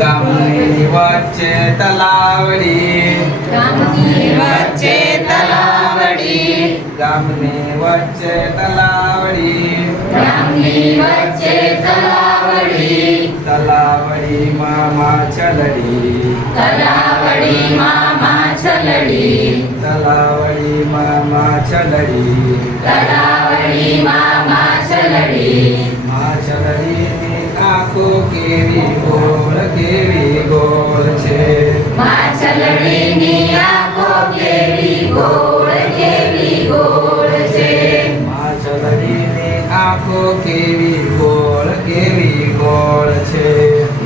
ગામની વચ્ચે તલાવડી, ગામની વચ્ચે તલાવડી, ગામની વચ્ચે તલાવડી, ગામની વચ્ચે તલાવડી, તલાવડીમાં માછલડી, તલાવડીમાં માછલડી, તલાવડીમાં માછલડી, તલાવડીમાં માછલડી, માછલડીની આંખો કેવી ગોળ છે, માછલડીની આંખો કેવી ગોળ છે, માછલડીની આંખો કેવી ગોળ છે,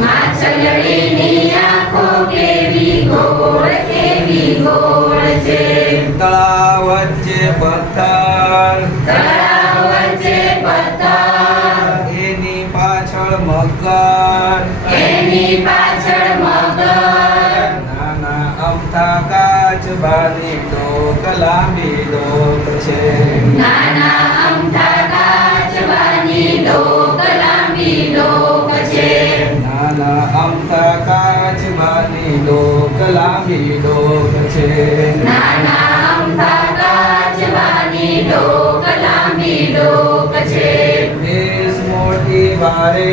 માછલડીની આંખો કેવી ગોળ છે, તળાવ વચ્ચે પથ્થર, તળાવ વચ્ચે પથ્થર, એની પાછળ મગર, એની પાછળ મગર, નાના અમથા કાચબાની ડોક લાંબી ડોક છે, નાના અમથા કાચબાની ડોક લાંબી ડોક છે, નાના અમથા કાચબાની ડોક લાંબી ડોક છે, નાના અમથા કાચબાની ડોક લાંબી ડોક છે, ભેંસ મોટી ભારે,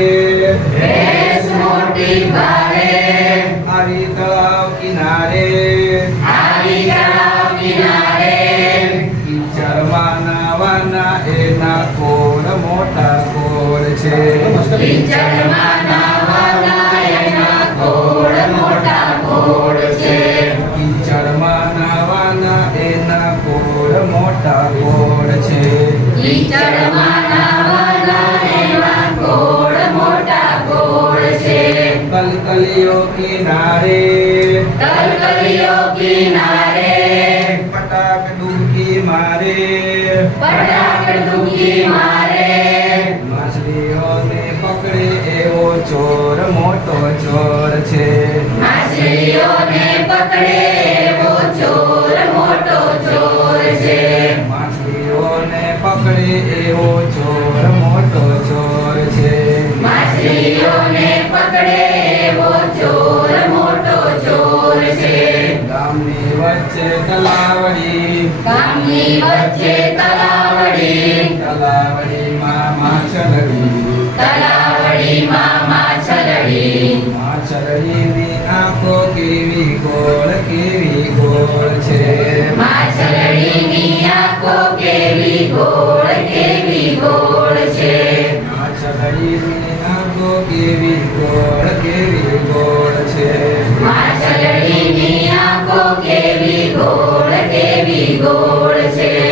ભેંસ મોટી ભારે, આવી તળાવ કિનારે, આવી તળાવ કિનારે, કિચડમાં નાવાના એના કોડ મોટા કોડ છે, કિચડમાં નાવાના એના કોડ મોટા કોડ છે, કિચડમાં નાવાના એના કોડ મોટા કોડ છે, કિચડમાં નાવાના એના કોડ મોટા કોડ છે, કલકલિયો કિનારે, કલકલિયો કિનારે, પટાક ડૂબકી મારે, પટાક ડૂબકી મારે, માછલીઓને પકડે એવો ચોર મોટો ચોર છે, માછલીઓને પકડે એવો ચોર મોટો ચોર છે, માછલીઓને પકડે એવો ચોર મોટો ચોર છે, માછલીઓને પકડે એવો ચોર મોટો ચોર છે, ગામની વચ્ચે તલાવડી, ગામની વચ્ચે તલાવડી, તલાવડીમાં માછલડી, તલાવડીમાં માછલડી, માછલડીની આંખો કેવી ગોળ છે, માછલડીની આંખો કેવી ગોળ છે, માછલડીની આંખો કેવી ગોળ છે, માછલડીની આંખો કેવી ગોળ છે.